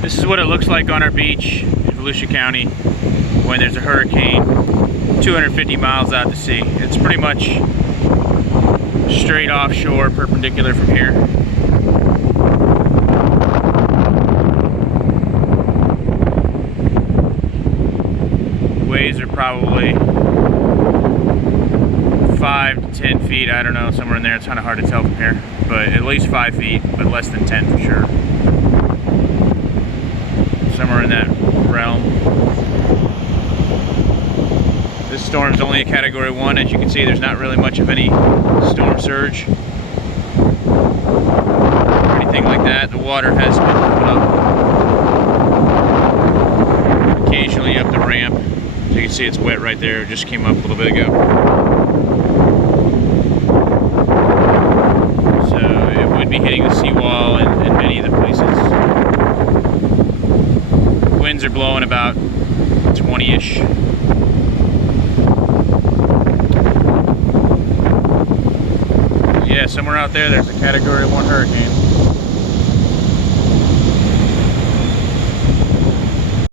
This is what it looks like on our beach in Volusia County when there's a hurricane 250 miles out to sea. It's pretty much straight offshore, perpendicular from here. Waves are probably 5 to 10 feet, I don't know, somewhere in there. It's kind of hard to tell from here, but at least 5 feet, but less than 10 for sure. Somewhere in that realm. This storm's only a Category 1. As you can see, there's not really much of any storm surge or anything like that. The water has been coming up occasionally up the ramp. As you can see, it's wet right there. It just came up a little bit ago. So it would be hitting the seawall in many of the places. Winds are blowing about 20-ish. Yeah, somewhere out there, there's a Category 1 hurricane.